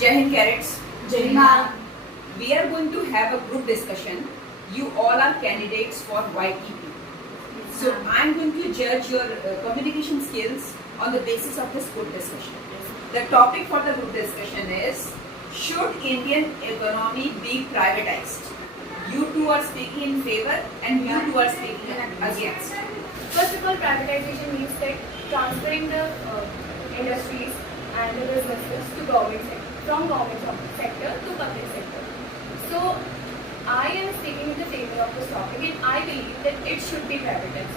Jai Hind Carrots. Jai Hind, ma'am. We are going to have a group discussion. You all are candidates for YEP. So I am going to judge your communication skills on the basis of this group discussion. The topic for the group discussion is, should Indian economy be privatized? You two are speaking in favor and you two are speaking against. First of all, privatization means like transferring the industries and the businesses to government sector, from government sector to public sector. So I am speaking in the favor of this topic, and I believe that it should be privatized.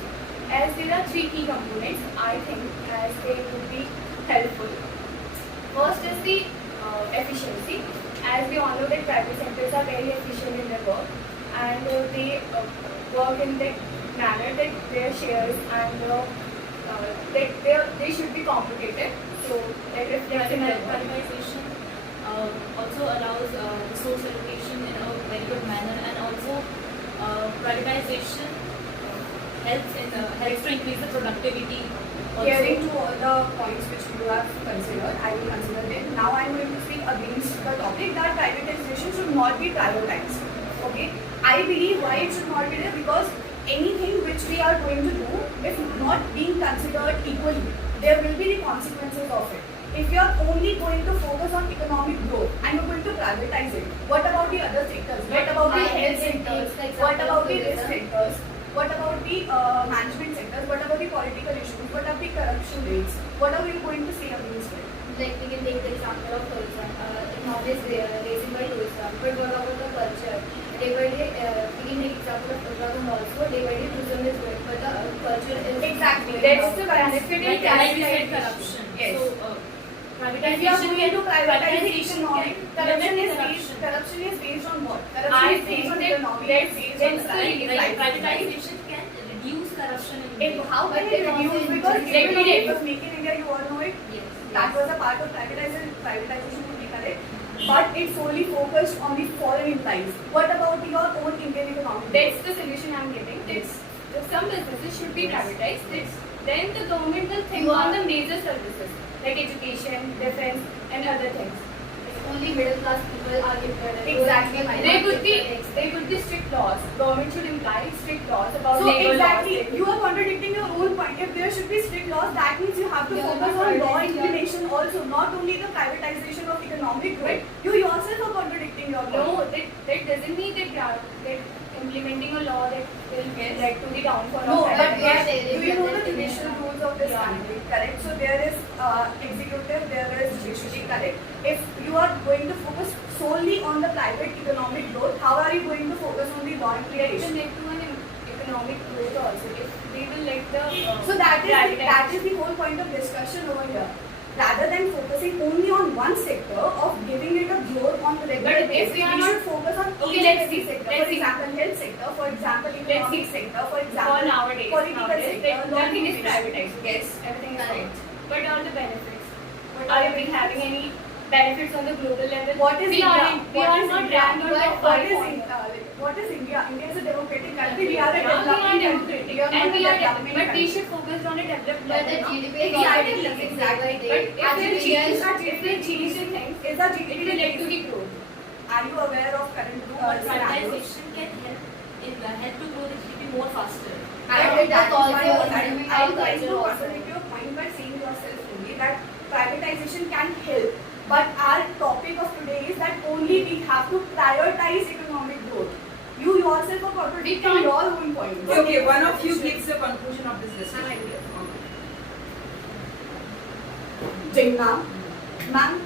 As there are three key components, I think, as they would be helpful. First is the efficiency. As we all know that private sectors are very efficient in their work, and they work in the manner that their shares and they should be competitive. So that if there is privatization also allows resource allocation in a very good manner, and also privatization helps to increase the productivity. Hearing to all the points which you have considered, I will consider them. Now I am going to speak against the topic that privatization should not be privatized. Okay, I believe why it should not be there, because anything which we are going to do, if not being considered equally, there will be the consequences of it. If you are only going to focus on economic growth and you are going to privatize it, what about the other sectors? What about the health sectors? What about the risk sectors? What about the management sectors? What about the political issues? What about the corruption rates? What are you going to say against it? Like we can take the example of tourism. Economy is raising by tourism, but what about the culture? Day by day, we can take example of Uttarakhand also. Day by day, tourism is growing, but the culture is Exactly. That's the benefit in Like you said, corruption. Yes. So, If you are going to privatization, corruption. corruption is based on what? I Corruption is think based on that economic, that's- based that's on the salary, reason. right? Privatization can reduce corruption in India. How can it reduce? Because it was Make in India, you all know it. Yes. That was a part of privatization. Privatization would be correct. But it solely focused on the foreign employees. What about your own Indian economy? That's the solution I am getting. That some businesses should be privatized. Then the government will think on the major services like education, defense, and other things. only middle class people are included. Exactly. There would be strict laws. Government should imply strict laws about So labor exactly, laws. you are contradicting your own point. If there should be strict laws, that means you have to Yeah, focus not on law privatization. implementation also, not only the privatization of economic growth. You yourself are contradicting your point. No, that doesn't mean that implementing a law that will lead to the downfall No, of but we are yes, saying do you know that the it is judicial rules of this Yeah. country? Correct. So there is executive, there is judiciary. Correct. If you are going to focus solely on the private economic growth, how are you going to focus on the law That will implementation? lead to an economic growth also. If they will let the So that privatization- is the whole point of discussion over here. Rather than focusing only on one sector of giving it a growth on the regular But if basis, we are we not- should focus on Okay, each let's and every see. sector. Let's For see. example, health sector. For example, economic sector. For for example, nowadays, political sector. that law nothing is implementation. privatized. Yes. Everything is Correct. correct. But all the benefits. What Are we having any benefits on the global level? What is we India? Are, we What are is not India? ranked on top What 5 is point. what is India? India is a democratic country. We are a Yeah, we are developing country. democratic. We are not And a we are developing but we country. should focus on a developed But the level. GDP Exactly, is not developing exactly. day by But day. if Actually, we India is change things, Is a it GDP will lead to the growth. Are you aware of current But scenarios? privatization can help to grow the GDP more faster. I But think that's that is also why economic I am trying to culture also. contradict your point by saying yourself only that privatization can help. But our topic of today is that only we have to prioritize economic growth. You yourself are contradicting can't- your own points. Okay, one of you gives the conclusion of this discussion. Jingna, ma'am,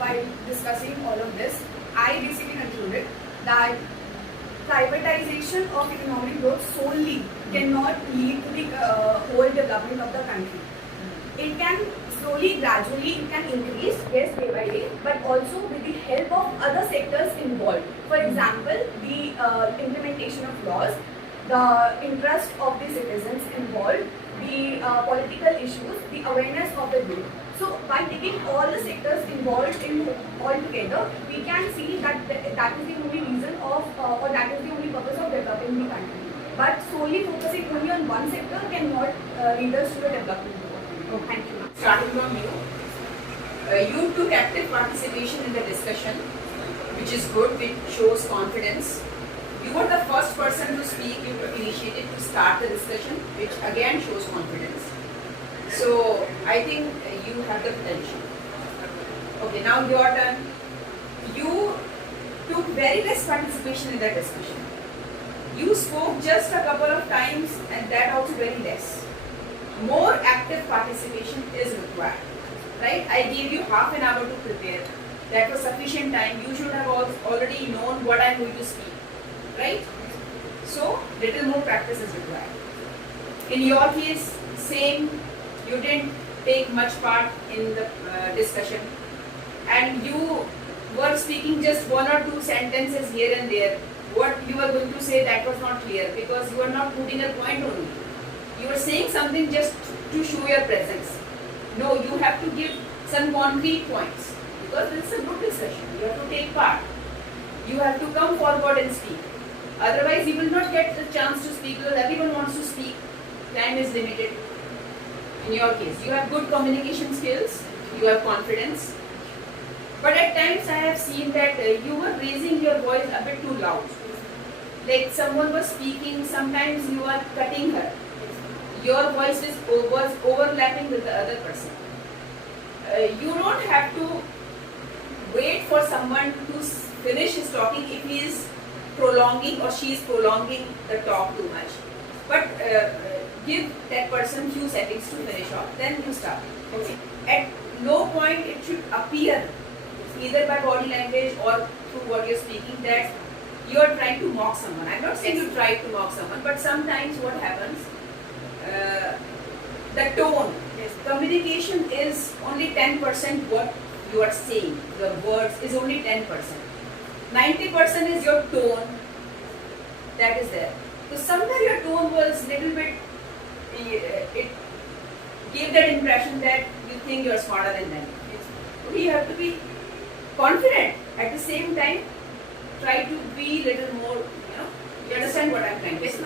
by discussing all of this, I basically concluded that privatization of economic growth solely cannot lead to the whole development of the country. It can slowly, gradually, it can increase, yes, day by day, but also with the help of other sectors involved. For example, the implementation of laws, the interest of the citizens involved, the political issues, the awareness of the youth. So by taking all the sectors involved in all together, we can see that that is the only reason of, or that is the only purpose of developing the country. But solely focusing only on one sector cannot lead us to the development. Thank you. Starting from you. You took active participation in the discussion, which is good, which shows confidence. You were the first person to speak, you took initiative to start the discussion, which again shows confidence. So I think you have the potential. Okay, now your turn. You took very less participation in the discussion. You spoke just a couple of times and that also very less. More active participation is required. Right? I gave you half an hour to prepare. That was sufficient time. You should have already known what I am going to speak. Right? So, little more practice is required. In your case, same. You didn't take much part in the discussion. And you were speaking just one or two sentences here and there. What you were going to say, that was not clear because you were not putting a point only. You were saying something just to show your presence. No, you have to give some concrete points because this is a group discussion. You have to take part. You have to come forward and speak. Otherwise, you will not get the chance to speak because everyone wants to speak. Time is limited. In your case, you have good communication skills. You have confidence. But at times, I have seen that you were raising your voice a bit too loud. Like someone was speaking, sometimes you are cutting her. Your voice was overlapping with the other person. You don't have to wait for someone to finish his talking if he is prolonging or she is prolonging the talk too much. But give that person few seconds to finish off, then you start. Okay. At no point it should appear, either by body language or through what you're speaking, that you are trying to mock someone. I'm not saying you try to mock someone, but sometimes what happens, the tone, communication is only 10% what you are saying. Your words is only 10%. 90% is your tone that is there. So somewhere your tone was little bit, it gave that impression that you think you are smarter than them. You have to be confident. At the same time, try to be little more, you understand what I'm trying to say.